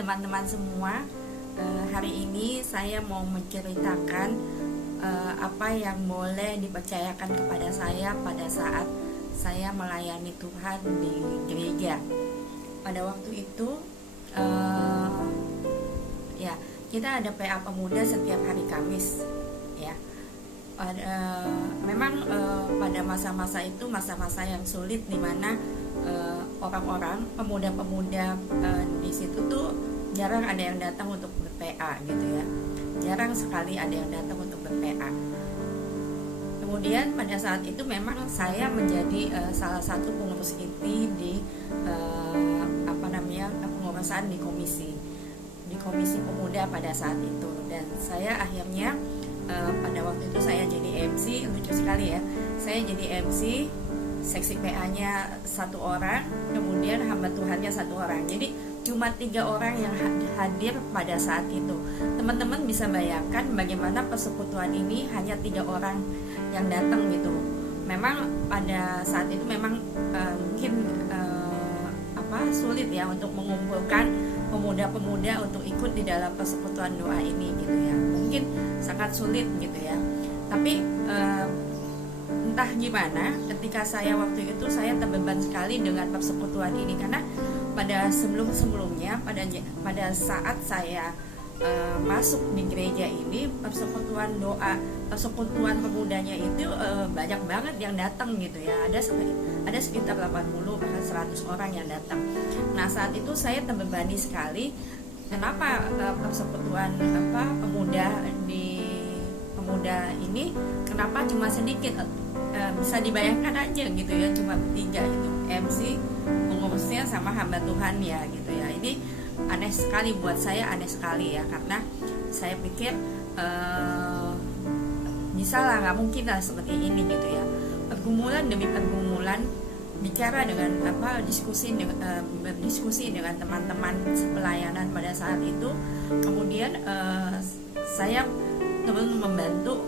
teman-teman semua. Hari ini saya mau menceritakan apa yang boleh dipercayakan kepada saya pada saat saya melayani Tuhan di gereja. Pada waktu itu ya kita ada PA Pemuda setiap hari Kamis ya. Memang pada masa-masa itu masa-masa yang sulit, di mana orang-orang pemuda-pemuda di situ tuh jarang ada yang datang untuk ber-PA gitu ya. Jarang sekali ada yang datang untuk ber-PA. Kemudian pada saat itu memang saya menjadi salah satu pengurus inti di pengurusan di komisi pemuda pada saat itu, dan saya akhirnya pada waktu itu saya jadi MC. Lucu sekali ya, saya jadi MC, seksi PA-nya 1 orang, kemudian hamba Tuhannya 1 orang. Jadi cuma 3 orang yang hadir pada saat itu. Teman-teman bisa bayangkan bagaimana persekutuan ini hanya 3 orang yang datang gitu. Memang pada saat itu memang mungkin sulit ya untuk mengumpulkan pemuda-pemuda untuk ikut di dalam persekutuan doa ini gitu ya. Mungkin sangat sulit gitu ya. Tapi entah gimana, ketika saya waktu itu saya terbeban sekali dengan persekutuan ini, karena pada sebelum-sebelumnya pada saat saya masuk di gereja ini, persekutuan doa, persekutuan pemudanya itu banyak banget yang datang gitu ya. Ada sekitar 80 bahkan 100 orang yang datang. Nah, saat itu saya terbebani sekali. Kenapa persekutuan pemuda ini kenapa cuma sedikit? Bisa dibayangkan aja gitu ya, cuma 3 itu, MC, pengurusnya sama hamba Tuhan ya gitu ya. Ini aneh sekali buat saya, aneh sekali ya, karena saya pikir bisa lah, nggak mungkin lah seperti ini gitu ya. Pergumulan demi pergumulan, bicara dengan berdiskusi dengan teman-teman pelayanan pada saat itu. Kemudian saya terus membantu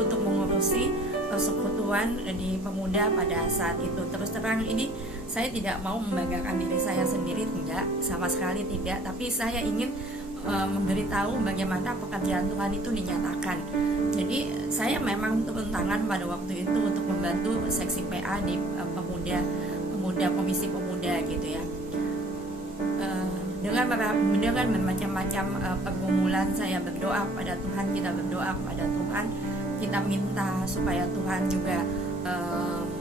untuk mengurusi persekutuan di pemuda pada saat itu. Terus terang ini saya tidak mau membanggakan diri saya sendiri, tidak, sama sekali tidak. Tapi saya ingin memberitahu bagaimana pekerjaan Tuhan itu dinyatakan. Jadi saya memang turun tangan pada waktu itu untuk membantu seksi PA di pemuda komisi pemuda gitu ya. Dengan bermacam-macam pergumulan, saya berdoa pada Tuhan, kita berdoa pada Tuhan, kita minta supaya Tuhan juga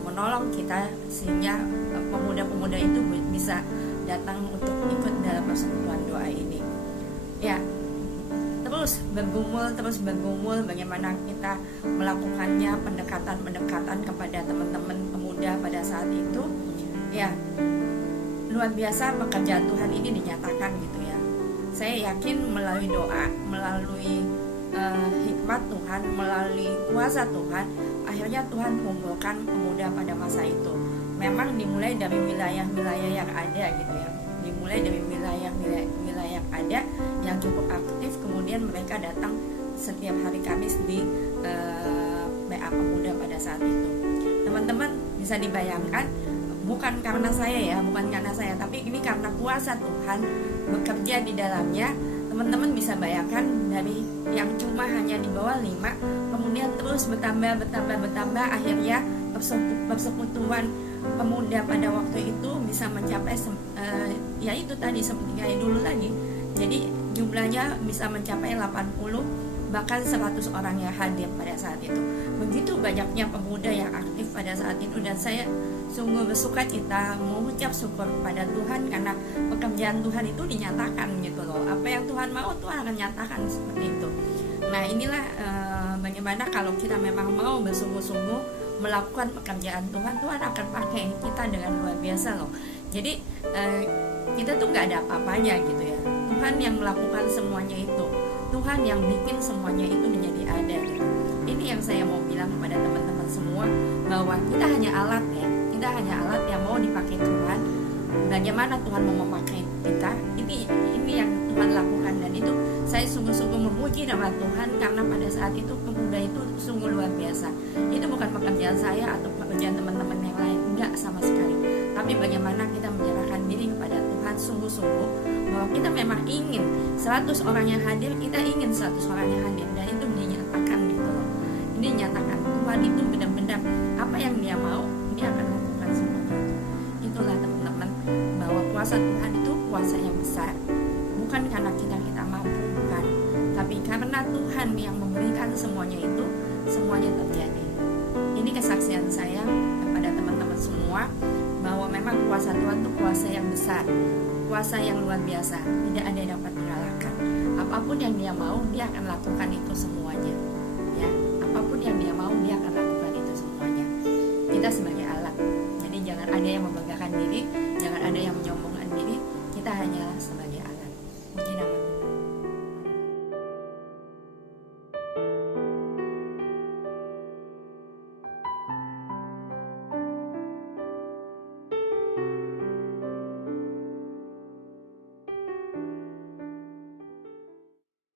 menolong kita sehingga pemuda-pemuda itu bisa datang untuk ikut dalam persekutuan doa ini. Ya, terus bergumul bagaimana kita melakukannya, pendekatan kepada teman-teman pemuda pada saat itu. Ya, luar biasa pekerjaan Tuhan ini dinyatakan gitu ya. Saya yakin melalui doa, melalui hikmat Tuhan, melalui kuasa Tuhan, akhirnya Tuhan mengumpulkan pemuda pada masa itu. Memang dimulai dari wilayah-wilayah yang ada gitu ya. Dimulai dari wilayah-wilayah yang ada yang cukup aktif, kemudian mereka datang setiap hari Kamis di PA Pemuda pada saat itu. Teman-teman bisa dibayangkan, bukan karena saya, tapi ini karena kuasa Tuhan bekerja di dalamnya. Teman-teman bisa bayangkan dari yang cuma hanya di bawah 5, kemudian terus bertambah, akhirnya persekutuan pemuda pada waktu itu bisa mencapai ya itu tadi seperti kayak dulu lagi. Jadi jumlahnya bisa mencapai 80 bahkan 100 orang yang hadir pada saat itu. Begitu banyaknya pemuda yang aktif pada saat itu, dan saya sungguh bersuka cita, mengucap syukur pada Tuhan karena pekerjaan Tuhan itu dinyatakan gitu loh. Apa yang Tuhan mau, Tuhan akan nyatakan seperti itu. Nah, inilah bagaimana kalau kita memang mau bersungguh-sungguh melakukan pekerjaan Tuhan, Tuhan akan pakai kita dengan luar biasa loh. Jadi kita tuh nggak ada apa-apanya gitu ya. Tuhan yang melakukan semuanya itu, Tuhan yang bikin semuanya itu menjadi ada gitu. Ini yang saya mau bilang kepada teman-teman semua, bahwa kita hanya alat ya. Kita hanya alat yang mau dipakai Tuhan. Bagaimana Tuhan mau memakai kita, ini yang Tuhan lakukan, dan itu saya sungguh-sungguh memuji nama Tuhan karena pada saat itu pemuda itu sungguh luar biasa. Itu bukan pekerjaan saya atau pekerjaan teman-teman yang lain, enggak sama sekali. tapi bagaimana kita menyerahkan diri kepada Tuhan sungguh-sungguh, bahwa kita memang ingin 100 orang yang hadir, kita ingin 100 orang yang hadir, dan itu dinyatakan gitu loh. Ini dinyatakan Tuhan itu benar-benar apa yang Dia mau, Dia akan lakukan semuanya. Itulah teman-teman, bahwa kuasa Tuhan itu kuasa yang besar, bukan karena kita mampu, bukan, tapi karena Tuhan yang memberikan semuanya itu, semuanya terjadi. Ini kesaksian saya kepada teman-teman semua, bahwa memang kuasa Tuhan itu kuasa yang besar, kuasa yang luar biasa, tidak ada yang dapat dikalahkan. Apapun yang Dia mau, Dia akan lakukan itu semuanya. Ya, apapun yang Dia mau, Dia akan lakukan itu semuanya. Kita sebagai